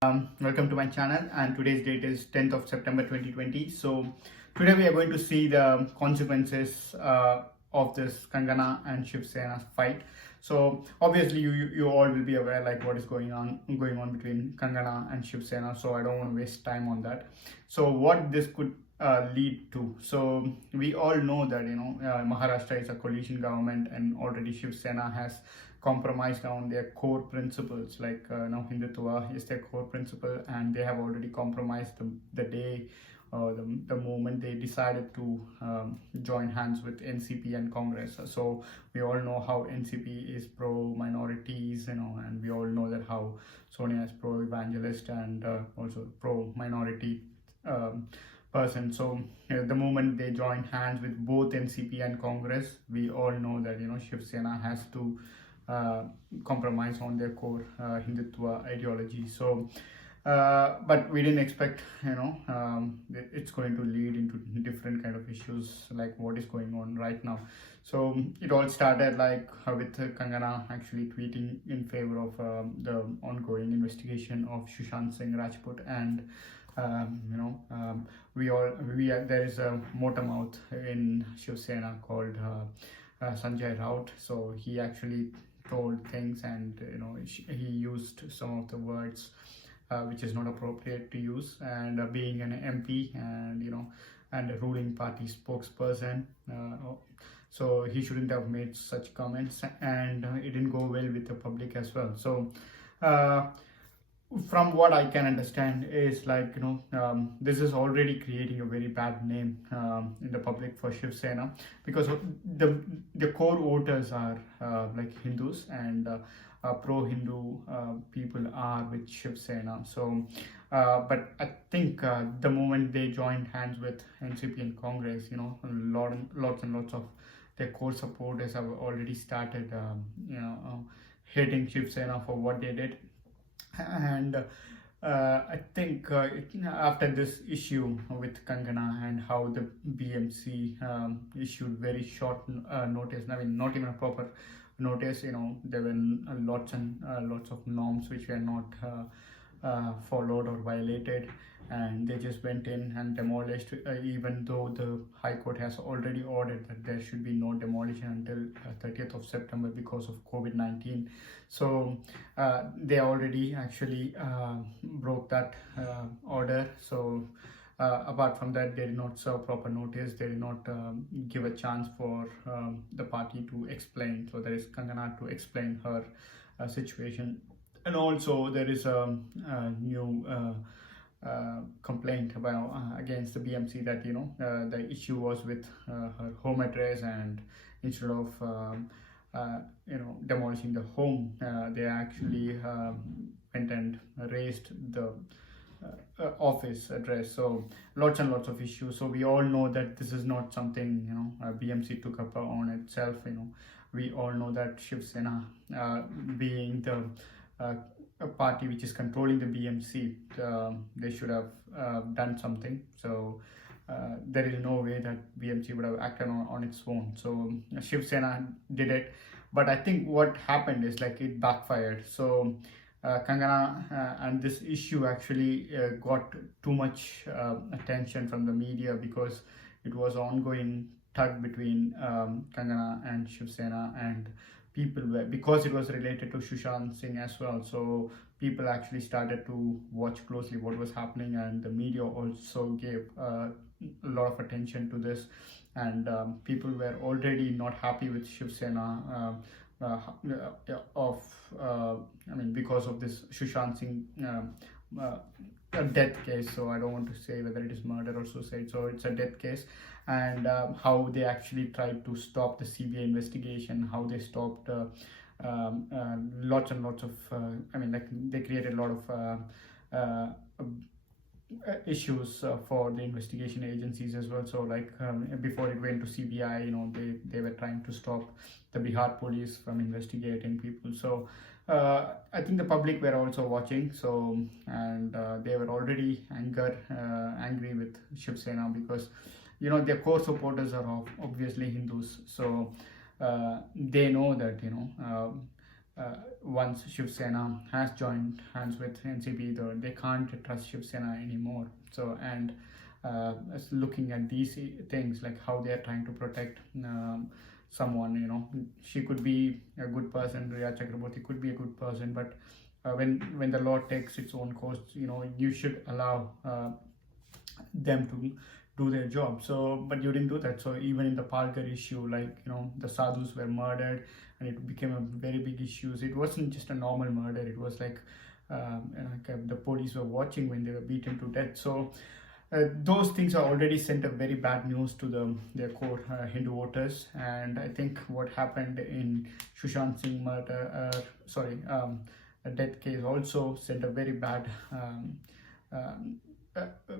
Welcome to my channel, and today's date is 10th of September 2020. So today we are going to see the consequences of this Kangana and Shiv Sena fight. So obviously you all will be aware like what is going on between Kangana and Shiv Sena, so I don't want to waste time on that. So what this could lead to. So we all know that Maharashtra is a coalition government, and already Shiv Sena has compromised on their core principles, like now Hindutva is their core principle, and they have already compromised the day the moment they decided to join hands with NCP and Congress. So we all know how NCP is pro minorities, and we all know that how Sonia is pro evangelist and also pro minority person. So the moment they join hands with both NCP and Congress, we all know that Shiv Sena has to compromise on their core Hindutva ideology. So but we didn't expect it's going to lead into different kind of issues like what is going on right now. So it all started like with Kangana actually tweeting in favor of the ongoing investigation of Sushant Singh Rajput, and there is a motormouth in Shiv Sena called Sanjay Raut. So he actually told things, and he used some of the words which is not appropriate to use, and being an MP and a ruling party spokesperson, so he shouldn't have made such comments, and it didn't go well with the public as well. So from what I can understand is like this is already creating a very bad name in the public for Shiv Sena, because the core voters are like Hindus, and pro-Hindu people are with Shiv Sena. So but I think the moment they joined hands with NCP and Congress, lots and lots of their core supporters have already started hating Shiv Sena for what they did. And I think after this issue with Kangana and how the BMC issued very short notice, I mean not even a proper notice, there were lots and lots of norms which were not followed or violated, and they just went in and demolished, even though the High Court has already ordered that there should be no demolition until 30th of September because of COVID-19. So they already actually broke that order. So apart from that, they did not serve proper notice. They did not give a chance for the party to explain. So there is Kangana to explain her situation. And also there is a new complaint against the BMC that the issue was with her home address, and instead of demolishing the home, they actually went and raised the office address. So lots and lots of issues. So we all know that this is not something BMC took up on itself. We all know that Shiv Sena being the a party which is controlling the BMC, they should have done something. So there is no way that BMC would have acted on its own. So Shiv Sena did it, but I think what happened is like it backfired. So Kangana and this issue actually got too much attention from the media, because it was ongoing tug between Kangana and Shiv Sena, and people were, because it was related to Sushant Singh as well, so people actually started to watch closely what was happening, and the media also gave a lot of attention to this, and people were already not happy with Shiv Sena because of this Sushant Singh death case. So I don't want to say whether it is murder or suicide, so it's a death case, and how they actually tried to stop the CBI investigation, how they stopped lots and lots of they created a lot of issues for the investigation agencies as well. So like before it went to CBI, they were trying to stop the Bihar police from investigating people. So I think the public were also watching. So and they were already angry with Shiv Sena, because their core supporters are obviously Hindus. So they know that once Shiv Sena has joined hands with NCP, though they can't trust Shiv Sena anymore. So, and looking at these things, like how they are trying to protect someone, she could be a good person, Riya Chakraborty could be a good person, but when the law takes its own course, you should allow them to do their job. So, but you didn't do that. So even in the Palghar issue, like, the sadhus were murdered and it became a very big issue. It wasn't just a normal murder, it was like the police were watching when they were beaten to death. So those things are already sent a very bad news to their core Hindu voters. And I think what happened in Sushant Singh murder, a death case, also sent a very bad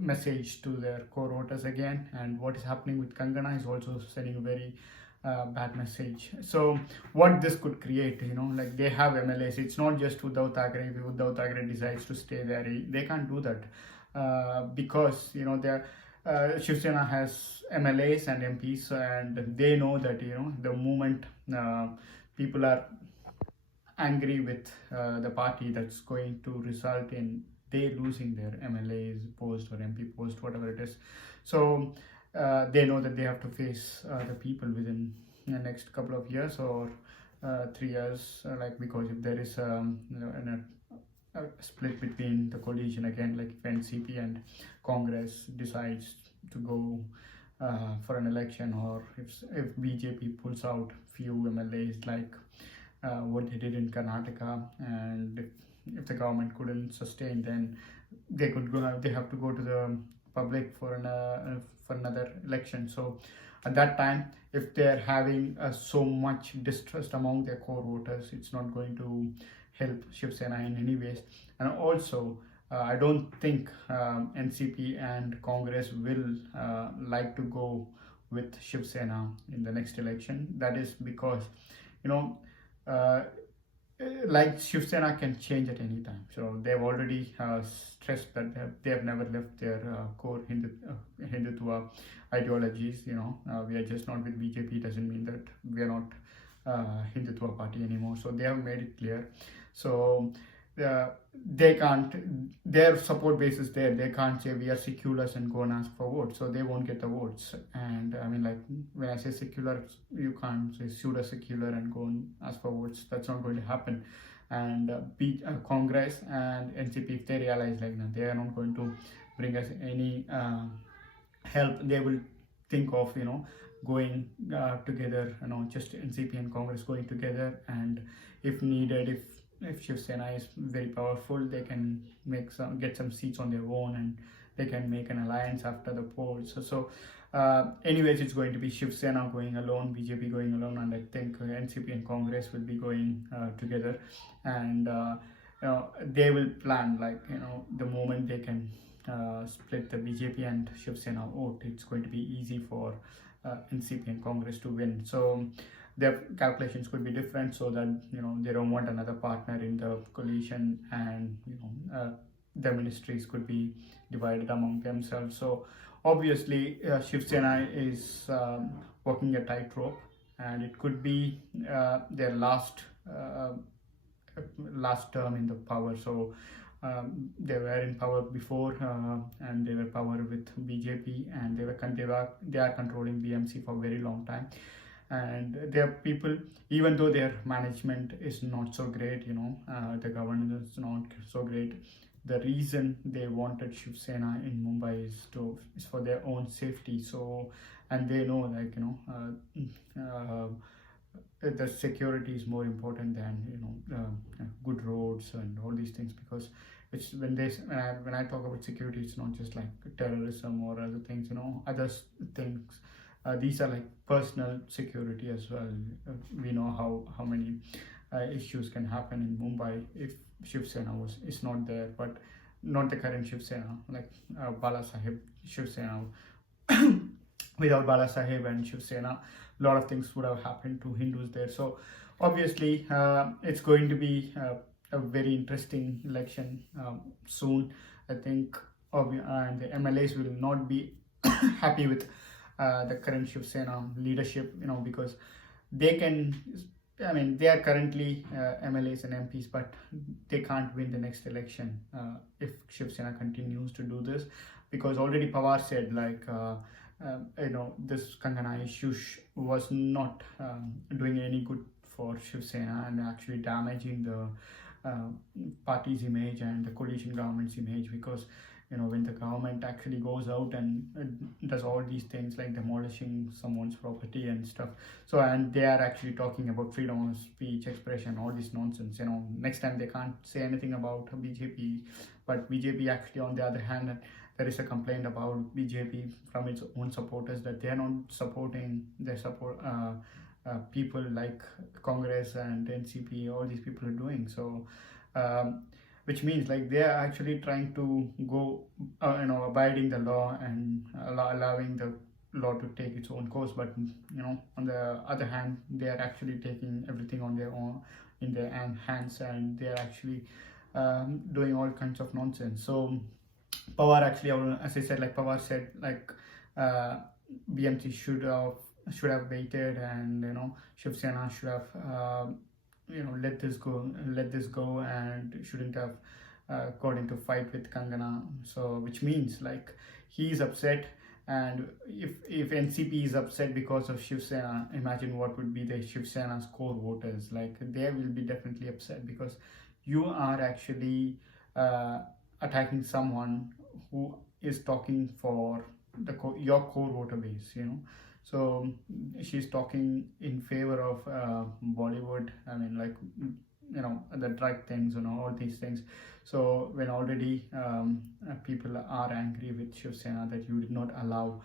message to their core voters again. And what is happening with Kangana is also sending a very bad message. So what this could create, like they have MLAs. It's not just Uddhav Thackeray. If Uddhav Thackeray decides to stay there, they can't do that. Because Shiv Sena has MLAs and MPs, and they know that the moment people are angry with the party, that's going to result in they losing their MLAs post or MP post, whatever it is. So they know that they have to face the people within the next couple of years or 3 years, because if there is a split between the coalition again, like if NCP and Congress decides to go for an election, or if BJP pulls out few MLAs, like what they did in Karnataka, and if the government couldn't sustain, then they have to go to the public for another election. So at that time, if they're having so much distrust among their core voters, it's not going to help Shiv Sena in any ways. And also I don't think NCP and Congress will like to go with Shiv Sena in the next election. That is because like Shiv Sena can change at any time. So they've already stressed that they have never left their core Hindutva ideologies. We are just not with BJP doesn't mean that we are not Hindutva party anymore. So they have made it clear. So they can't, their support base is there. They can't say we are seculars and go and ask for votes. So they won't get the votes. And I mean, like when I say secular, you can't say pseudo secular and go and ask for votes. That's not going to happen. And Congress and NCP, if they realize like they are not going to bring us any help, they will think of going together, just NCP and Congress going together. And if needed, if Shiv Sena is very powerful, they can get some seats on their own, and they can make an alliance after the polls. So anyways, it's going to be Shiv Sena going alone, BJP going alone, and I think NCP and Congress will be going together. And they will plan, like the moment they can split the BJP and Shiv Sena vote, it's going to be easy for NCP and Congress to win. So their calculations could be different, so that they don't want another partner in the coalition, and the ministries could be divided among themselves. So obviously Shiv Sena is walking a tightrope, and it could be their last term in the power. So they were in power before, and they were power with BJP, and they are controlling BMC for a very long time. And their people, even though their management is not so great, the governance is not so great, the reason they wanted Shiv Sena in Mumbai is for their own safety. So, and they know, like the security is more important than good roads and all these things, because it's when I talk about security, it's not just like terrorism or other things, other things. These are like personal security as well. We know how many issues can happen in Mumbai if Shiv Sena is not there, but not the current Shiv Sena, like Bala Sahib Shiv Sena. Without Bala Sahib and Shiv Sena, a lot of things would have happened to Hindus there. So obviously it's going to be a very interesting election soon, I think. And the MLAs will not be happy with the current Shiv Sena leadership, because they can I mean, they are currently MLAs and MPs, but they can't win the next election if Shiv Sena continues to do this, because already Pawar said this Kangana issue was not doing any good for Shiv Sena and actually damaging the party's image and the coalition government's image, because when the government actually goes out and does all these things like demolishing someone's property and stuff, so and they are actually talking about freedom of speech, expression, all this nonsense, next time they can't say anything about BJP. But BJP actually, on the other hand, there is a complaint about BJP from its own supporters that they are not supporting their support people like Congress and NCP, all these people are doing. So which means like they are actually trying to go abiding the law and allowing the law to take its own course, but on the other hand, they are actually taking everything on their own in their hands, and they are actually doing all kinds of nonsense. So Pawar actually, as I said, like Pawar said, like BMC should have waited, and Shiv Sena should have let this go, and shouldn't have got into fight with Kangana. So which means like he is upset, and if NCP is upset because of Shiv Sena, imagine what would be the Shiv Sena's core voters. Like they will be definitely upset, because you are actually attacking someone who is talking for your core voter base. So she's talking in favor of Bollywood. I mean, like the drug things, all these things. So when already people are angry with Shiv Sena that you did not allow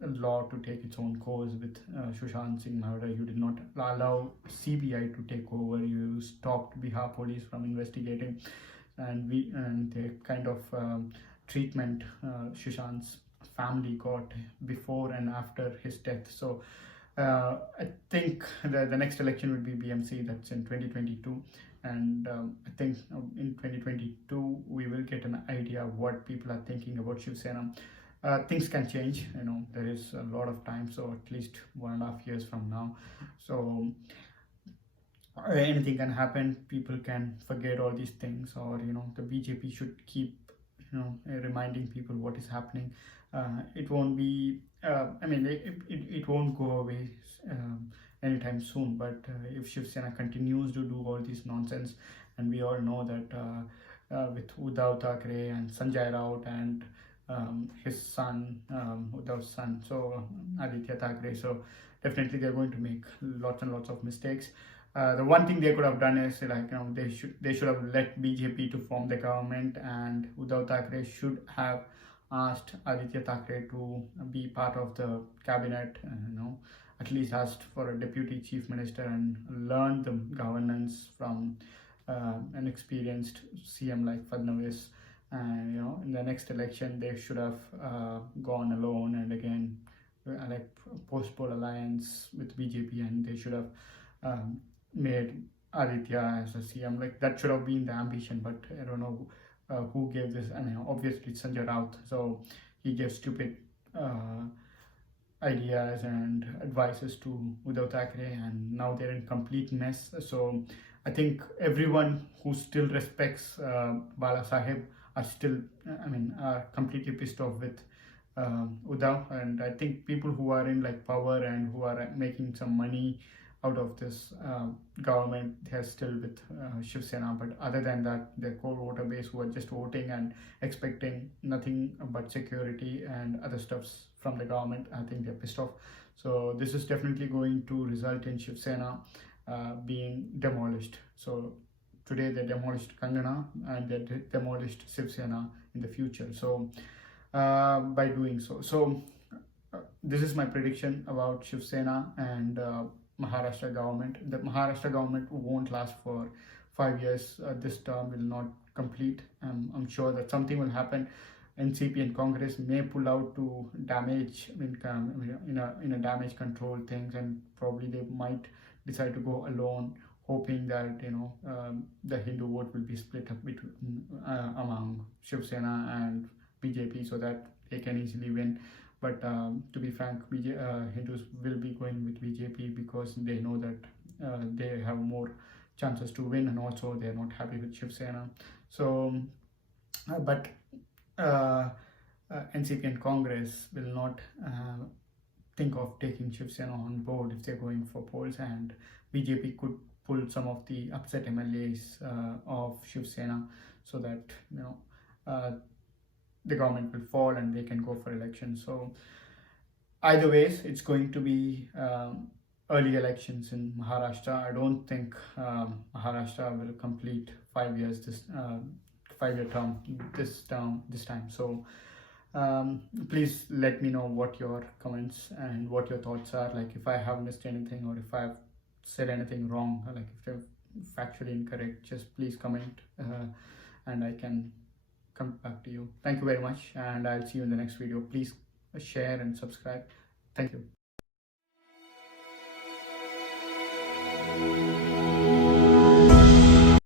law to take its own course with Sushant Singh murder, you did not allow CBI to take over, you stopped Bihar police from investigating, and the kind of treatment Sushant's family got before and after his death. So I think the next election will be BMC, that's in 2022, and I think in 2022 we will get an idea of what people are thinking about Shiv Sena. Things can change, there is a lot of time, so at least 1.5 years from now, so anything can happen. People can forget all these things, or the BJP should keep reminding people what is happening. It won't be it won't go away anytime soon, but if Shiv Sena continues to do all this nonsense, and we all know that with Uddhav Thackeray and Sanjay Raut and his son, Uddhav's son, so Aditya Thackeray, so definitely they're going to make lots and lots of mistakes. The one thing they could have done is they should have let BJP to form the government, and Uddhav Thackeray should have asked Aditya Thackeray to be part of the cabinet, at least asked for a deputy chief minister and learn the governance from an experienced CM like Fadnavis. And in the next election they should have gone alone and again like post-poll alliance with BJP, and they should have made Aditya as a CM. Like that should have been the ambition, but I don't know who gave this. I mean, obviously it's Sanjay Raut, so he gave stupid ideas and advices to Uddhav Thackeray, and now they're in complete mess. So I think everyone who still respects Bala Sahib are completely pissed off with Uddhav, and I think people who are in like power and who are making some money out of this government, they are still with Shiv Sena. But other than that, their core voter base who are just voting and expecting nothing but security and other stuffs from the government, I think they're pissed off. So this is definitely going to result in Shiv Sena being demolished. So today they demolished Kangana, and they demolished Shiv Sena in the future. So by doing so, this is my prediction about Shiv Sena and Maharashtra government. The Maharashtra government won't last for 5 years. This term will not complete. I'm sure that something will happen. NCP and Congress may pull out to damage in a damage control things, and probably they might decide to go alone, hoping that the Hindu vote will be split up between among Shiv Sena and BJP, so that they can easily win. But to be frank, Hindus will be going with BJP because they know that they have more chances to win, and also they are not happy with Shiv Sena. So but NCP and Congress will not think of taking Shiv Sena on board if they're going for polls, and BJP could pull some of the upset MLAs of Shiv Sena, so that the government will fall and they can go for elections. So either ways, it's going to be early elections in Maharashtra. I don't think Maharashtra will complete 5 years this 5-year term this time. So please let me know what your comments and what your thoughts are. Like, if I have missed anything, or if I've said anything wrong, like if they're factually incorrect, just please comment and I can come back to you. Thank you very much, and I'll see you in the next video. Please share and subscribe. Thank you.